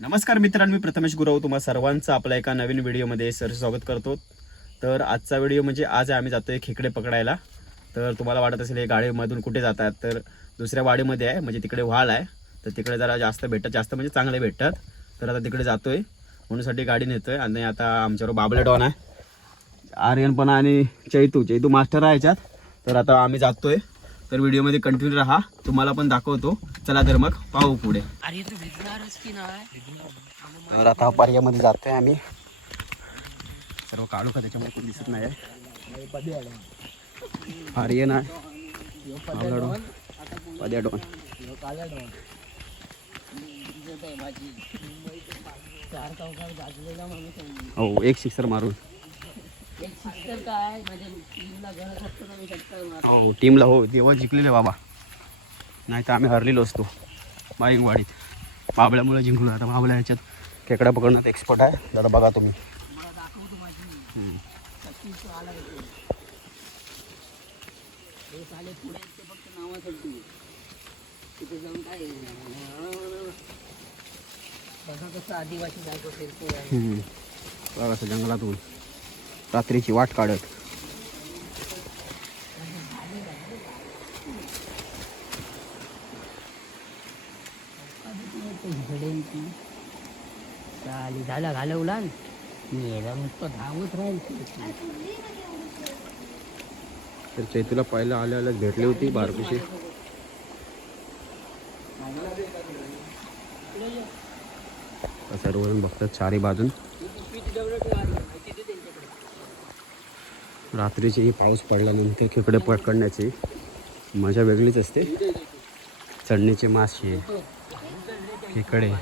नमस्कार मित्रांनो, मी प्रथमेश गुरव तुम्हा सर्वांचं आपल्या एका नवीन व्हिडिओमध्ये स्वागत करतो. तर आजचा व्हिडिओ म्हणजे आज आम्ही जातोय खेकडे पकडायला. तर तुम्हाला वाटत असेल हे गाडीमधून कुठे जातात, तर दुसऱ्या वाडीमध्ये आहे, म्हणजे तिकडे व्हाल आहे. तर तिकडे जरा जास्त म्हणजे चांगले भेटतात. तर आता तिकडे जातोय, म्हणूनसाठी गाडी नेतोय. आणि आता आमच्याबरोबर बाबले डॉन आहे, आर्यन पण आणि चैतू मास्टर आहे याच्यात. तर आता आम्ही जातोय, तर व्हिडिओमध्ये कंटिन्यू राहा, तुम्हाला पण दाखवतो. चला तर मग पाहू पुढे. अरे तू भिजणारच की नाही. तर आता पर्यामध्ये जातोय आम्ही. सर्व काढू का त्याच्यामुळे कोण दिसत नाही आहे. आर्यन आहे, पद्या डॉन. हो, एक सिक्सर मारून. हो टीमला, हो तेव्हा जिंकलेले बाबा, नाही तर आम्ही हरलेलो असतो बाईंगवाडीत. बाबल्यामुळे जिंकलो. आता बाबल्या ह्याच्यात खेकडा पकडण्यात एक्सपर्ट आहे. दादा बघा तुम्ही. आदिवासी जायचं बघा असं जंगलातून रात्रीची वाट काढत. झाला घालवला नुसतं धावत राहील. तर चैतूला पहिला आल्याला भेटली होती बारकुशी. सर्वजण बघतात चारी बाजून. रात्रीची पाऊस पडल्यानंतर खेकडे पकडण्याची मजा वेगळीच असते. चढणीचे मासे, खेकडे.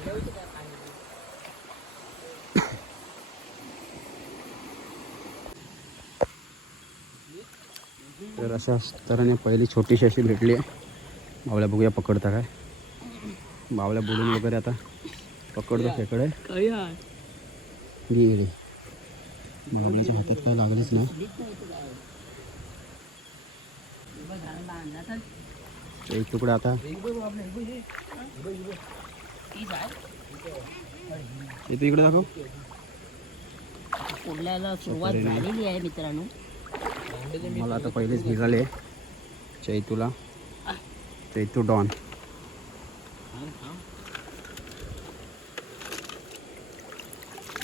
तर अशा तऱ्हेने पहिली छोटीशी अशी भेटली आहे. बावल्या बघूया पकडता काय. बावल्या बोलून वगैरे आता पकडतो खेकडे. गेली बावल्याच्या हातात काय लागलेच नाही. एक तुकडा आता इथे इकडे दाखव. पुढल्याला सुरुवात झालेली आहे मित्रांनो. मला आता पहिलेच निघाले चैतूला. चैतू डॉन.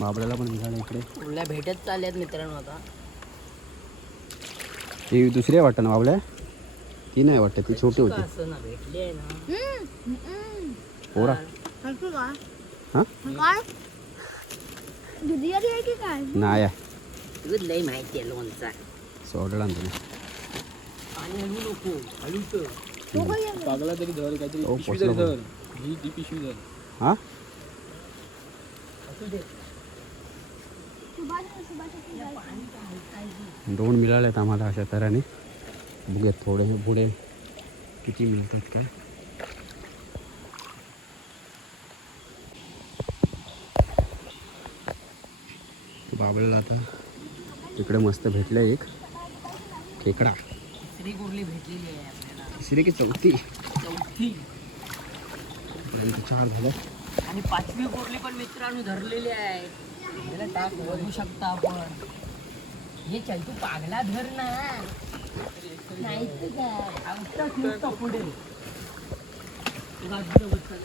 बाबड्याला पण निघाले इकडे. पुढल्या भेटत चालल्यात मित्रांनो. आता ती दुसरी आहे वाटतं ना बाबड्या. ती नाही वाटतं, ती छोटी होती. असं ना भेटली आहे ना पोरा. हां नाही आहे. दूध लई माहिती आहे लोणचा. सोडला ना तुम्ही. आणि हलू नको, हलूच. पागला तरी धर काहीतरी हो, पिशवी पोचलं तरी धर. ही पिशवी धर. हां दोन मिळालेत आम्हाला अशा तऱ्हेने. बघूया थोडे पुढे किती मिळतात काय. बाबळला आता तिकडे मस्त भेटलं एक खेकडा. तिसरी गोरली भेटलेली आहे आपल्याला. तिसरी की चौथी. चौथी 4 झालं. आणि 5वी गोरली पण मित्रांनो धरलेली आहे. त्याला टाक बघू शकता आपण. हे चल तू पागला धर ना. नाही तर काय आमचाच नुसतं पुढे बाजूला बसला.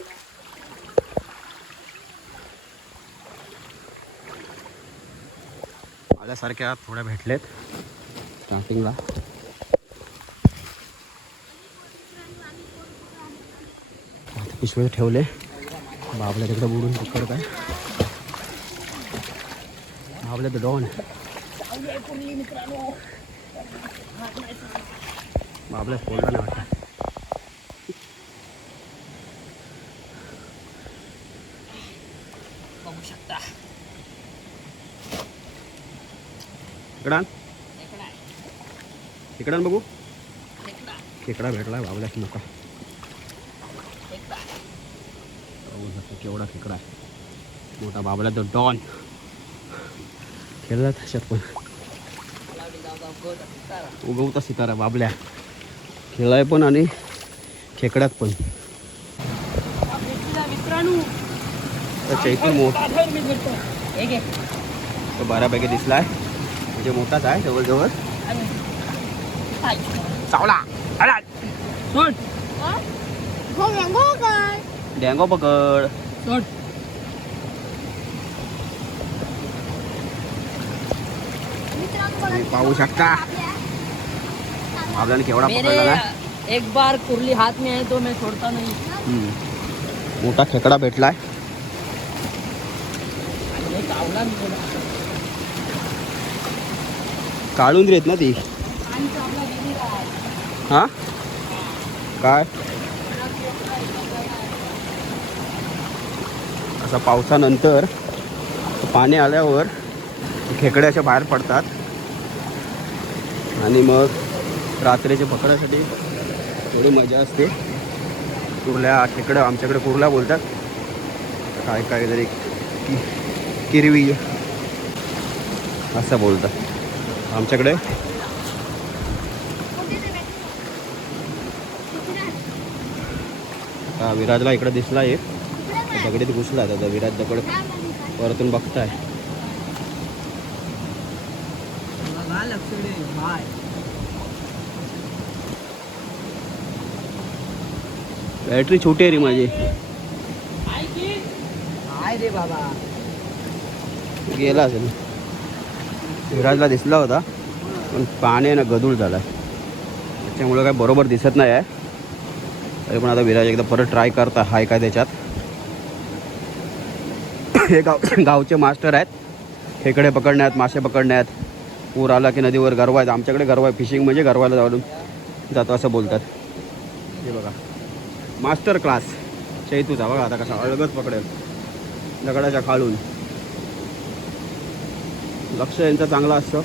आल्यासारख्या थोड्या भेटलेत स्टार्टिंगला. आता पिशवे ठेवले. बाबल्या तिकडे बुडून पकडत आहे. बाबल्या तर डॉन. बाबल्या फोडला नाही वाटतं. बघू शकता. इकडं इकडं बघू. खेकडा खेकडा भेटला बाबल्याच नका. खेकडा बघू शकतो केवढा खेकडा आहे. मोठा बाबल्या तो डॉन. खेळला तशात पण उगवता सितारा बाबल्या खेळाय पण आणि खेकड्यात पण. मित्रांनो तर चैतून मोठा धर मी धरतो. हे घे. तो बऱ्यापैकी दिसलाय म्हणजे मोठाच आहे जवळजवळ. पाय. चावला आला सोड. डँगो पकड. सोड. तुम्ही पाहू शकता आपल्याला केवढा मेरे पकडला ना. एक बार कुर्ली हाथ में है तो मैं छोड़ता नहीं. मोठा खेकडा भेटलाय. हे चावला मी थोडा. काढून देत ना ती. आणि तो आपला गेलेला आहे. हा काय असं पावसानंतर पाणी आल्यावर खेकडे अशा बाहेर पडतात आणि मग रात्रीच्या पकडायसाठी थोडी मजा असते. कुर्ल्या खेकडं आमच्याकडे कुर्ल्या बोलतात. काय काहीतरी किरवी असं बोलतात आमच्याकडे. हा विराजला इकडे दिसला एक दगडीत घुसला. आता विराज दगड परतून बघताय. बॅटरी छोटी आहे रे माझी. हाय रे बाबा. गेला असेल. विराजला दिसला होता पण पाणी आहे ना गदूळ झाला त्याच्यामुळे काय बरोबर दिसत नाही आहे. तरी पण आता विराज एकदा परत ट्राय करता हाय काय त्याच्यात. हे गावचे मास्टर आहेत खेकडे पकडण्यात मासे पकडण्यात. पूर आला की नदीवर गरवायचं. आमच्याकडे गरवाय फिशिंग म्हणजे गरवायला जाऊन जातो असं बोलतात. हे बघा मास्टर क्लास चैतूचा. बघा आता कसा अलगच पकडेल दगडाच्या खालून. लक्ष यांचं चांगलं असतं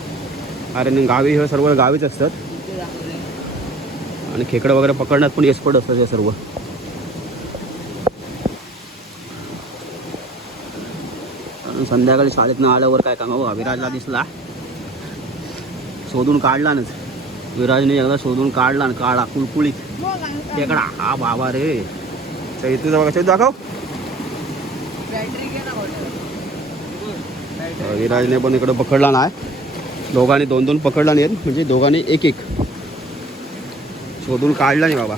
कारण गावी हे सर्व गावीच असतात आणि खेकडं वगैरे पकडण्यात पण एक्सपर्ट असतात हे सर्व. कारण संध्याकाळी शाळेतनं आल्यावर काय काम बघा विराजला दिसला शोधून काढला ना. विराजने एकदा शोधून काढला ना काढा कुळकुळीत खेकडा. हा बाबा रे चैतूचा बघा. चैतू दाखव. विराजने पण इकडं पकडला नाही. दोघांनी दोन दोन पकडला नाहीत म्हणजे दोघांनी एक एक शोधून काढला नाही बाबा.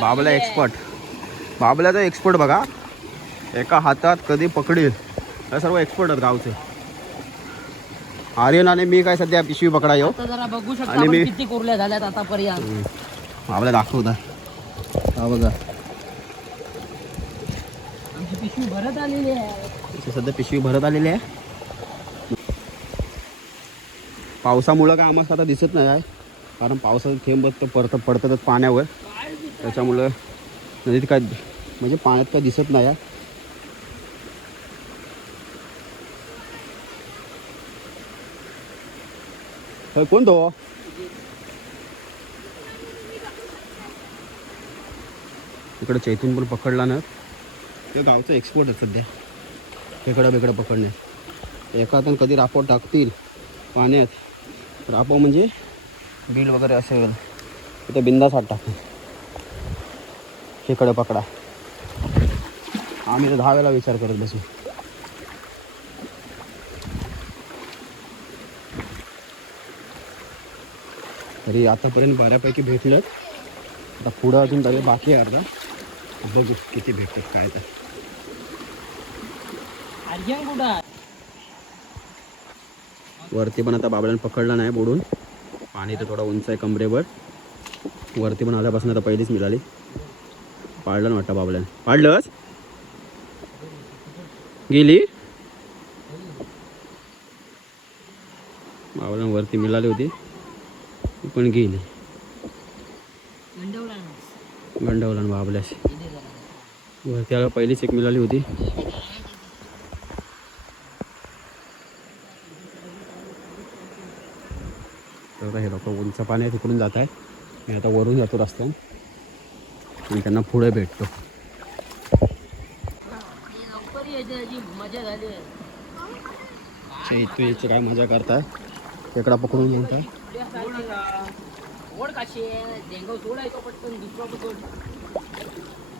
बाबला एक्सपर्ट. बाबल्याचा एक्सपर्ट बघा. एका हातात कधी पकडेल हे सर्व एक्सपर्ट आहेत गावचे. आर्यन आणि मी काय सध्या पिशवी पकडा येऊ आता जरा बघू शकता आणि आपण मी- किती कुर्ल्या झाल्यात आतापर्यंत. बाबला दाखवता. हा बघा आमची पिशवी भरत आलेली आहे. सध्या पिशवी भरत आलेली आहे. पावसामुळं काय आम्हाला आता दिसत नाही आहे कारण पावसाचं थेंब पडतातच पाण्यावर. त्याच्यामुळं नदीत काय म्हणजे पाण्यात काय दिसत नाही आहे. कोण तो इकडे चैतून पण पकडला ना. ते गावचं एक्सपोर्ट आहे सध्या खेकडा बेकडा पकडणे. एका हातानं कधी रापो टाकतील पाण्यात. रापो म्हणजे बिल वगैरे असेल तिथे बिंदास हात टाकतील खेकडे पकडा. आम्ही तर 10 वेळा विचार करत बसू. तरी आतापर्यंत बऱ्यापैकी भेटलं. आता पुढं अजून तरी बाकी आहे अर्धा. बघू किती भेटतात काय. तर आर्यन कुठं आहे? वरती पण आता बाबड्यानं पकडला नाही बुडून. पाणी तर थोडा उंच आहे कमरेवर. वरती पण आल्यापासून आता पहिलीच मिळाली. पाडलं ना वाटतं बाबड्यानं. पाडलंच गेली. बाबड्यानं वरती मिळाली होती ती पण गेली. गंडवला ना. गंडवला ना बाबल्याशी. इथे जरा. वरती आल्यावर पहिलीच एक मिळाली होती. तर हे लोक उंच पाणी तिकडून जात आहे. मी आता वरून जातो रस्त्याने आणि त्यांना पुढे भेटतो. ही लवकर यायची याची मजा झाली आहे. इथं यायची काय मजा करताय. खेकडा पकडून घेऊन काय ओढ काशी आहे. डेंगव सोडायचो पटकन दुसरा पकड.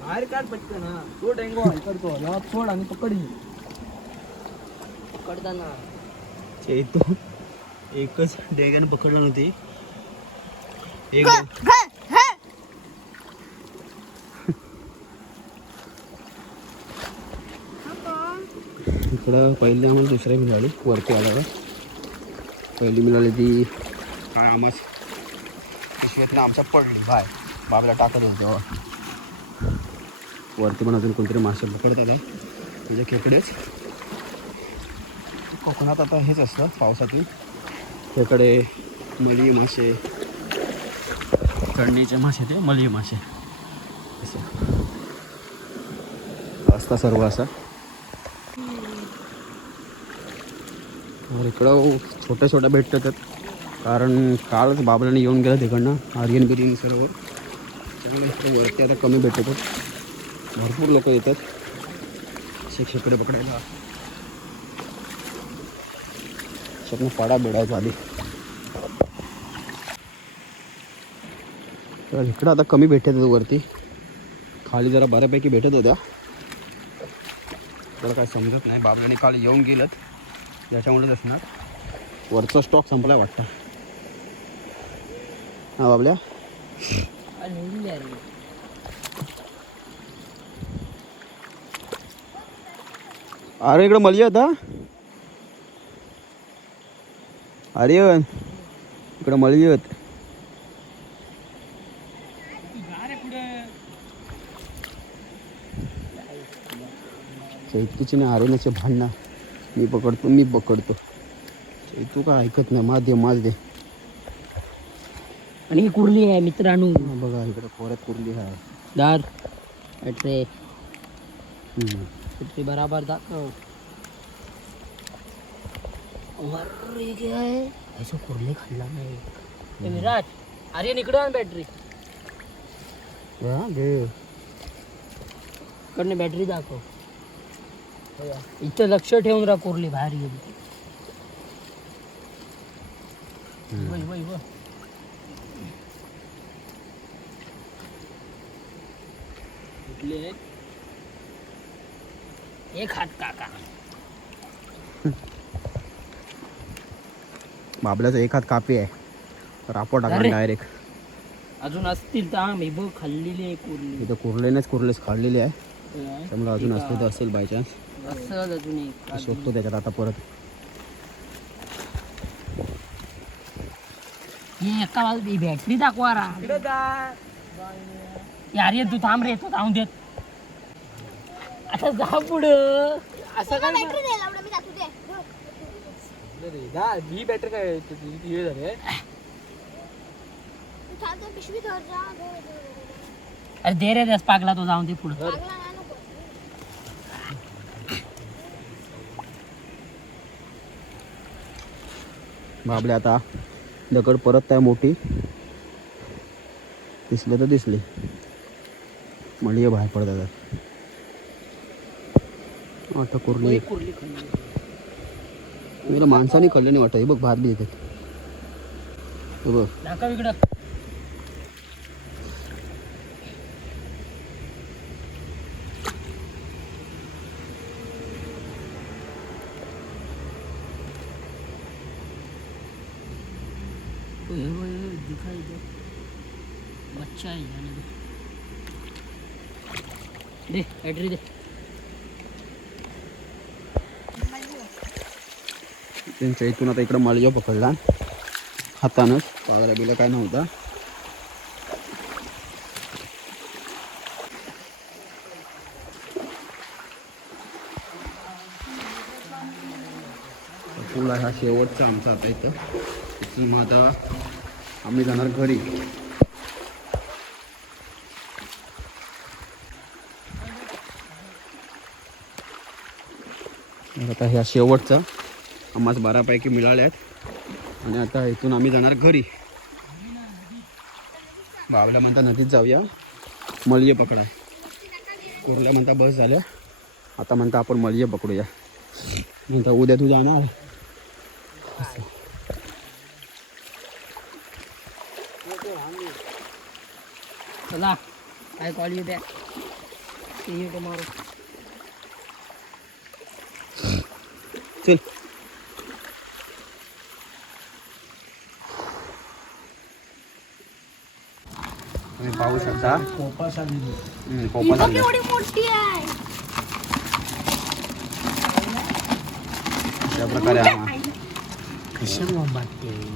बाहेर काढ पटकन ना तो डेंगो करतो ना सोड आणि पकडी पकडताना चैतू एकच डेगाने पकडलं नव्हती एक इकडं पहिली आम्हाला दुसऱ्या मिळाली वरती आल्यावर पहिली मिळाली ती काय आम्हाला पिशवीतनं आमच्या पडली बाय बाबला टाकत होती तेव्हा वरती पण अजून कोणतरी मासे पकडत आला तुझ्या खेकडेच कोकणात आता हेच असतं पावसातून खेकडे मली मासे चढणीचे मासे ते मली मासे असं असता सर्व असं इकडं छोट्या छोट्या भेटतात कारण कालच बाबल्याने येऊन गेला तिकडनं आर्यन बिर्याणी सर्व त्यामुळे इकडे वरती आता कमी भेटतात भरपूर लोक येतात असे खेकडे पकडायला सगळं पाडा बेडायचा आधी तर इकडं आता कमी भेटत वरती खाली जरा बऱ्यापैकी भेटत होत्या त्याला काय समजत नाही बाबल्याने काल येऊन गेलं त्याच्यामुळेच असणार वरचा स्टॉक संपलाय वाटतं हा बाबल्या अरे इकडं मली होता अरे इकडं मली होत चैतूची नाही आरोनाचे भांडणं मी पकडतो चैतू का ऐकत नाही माझ दे आणि ही कुर्ली आहे मित्रांनो बघा इकडे पोऱ्यात कुर्ली आहे दार अट्रे कुर्ली बराबर दाखव अरे काय ऐसा कुर्ली खाल्ला नाही ए विराट अरे इकडे आण बॅटरी घे कडने बॅटरी दाखव इथं लक्ष ठेवून राहा कुर्ली बाहेर गेली एक हात काका बाबल्याचा एक हात कापी आहे रापो टाकला अरे. डायरेक्ट अजून असतील तर आम्ही बघ खाल्लेली आहे कुर्ली इथं कुर्लेच खाल्लेली आहे त्यामुळे अजून असतो तर असेल बाय चान्स असं अजून एक शोधतो त्याच्यात आता परत हे एका बाजू बॅटरी दाखवा रा यार ये तू थांब रे तो जाऊन देत आता जा पुढं असं काय ही बॅटरी काय हे झाले अरे दे रे पागला तो जाऊन दे पुढं बाबले आता दगड परत काय मोठी दिसले तर दिसले मळी बाहेर पडतात आता कुर्ली कुर्ली खाल्ली मला माणसाने खाल्लं नाही वाटत हे बघ भात बी येतात हे बघ दाखव इकडं दिखाई दे बच्चा है यानी दे बॅटरी दे त्यांच्या इथून आता इकडं मालिया पकडला हातानंच पागला बिला काय नव्हता पूल आहे हा शेवटचा आमचा आता इथं इथून मग आता आम्ही जाणार घरी आता ह्या शेवटचा आम्हाला बऱ्यापैकी मिळाल्या आहेत आणि आता इथून आम्ही जाणार घरी बाबला म्हणता नदीत जाऊया मळीये पकडा कुर्ल्या म्हणता बस झाल्या आता म्हणता आपण मळीये पकडूया म्हणता उद्या तू जाणार चला काय कॉल येऊ द्या चल तुम्ही पाहू शकता कोपा शादी पोपट आले. एवढी मोठी आहे. अशा प्रकारे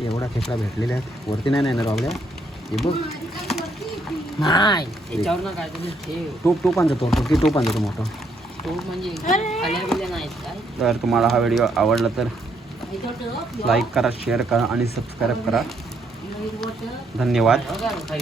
एवढा खेकडा भेटलेल्या आहेत. वरती नाही येणार बाबड्या. हे बघ नाही याच्यावर ना काय तुम्ही ठेव. टोप आणतो किती टोप आणतो मोठं. तो म्हणजे खाल्या बिल्या नाहीत काय. तर तुम्हाला हा व्हिडिओ आवडला तर याच्यावर ठेव. लाईक करा, शेअर करा आणि सबस्क्राईब करा. हिरवं ठेव. धन्यवाद. बघा, खाई.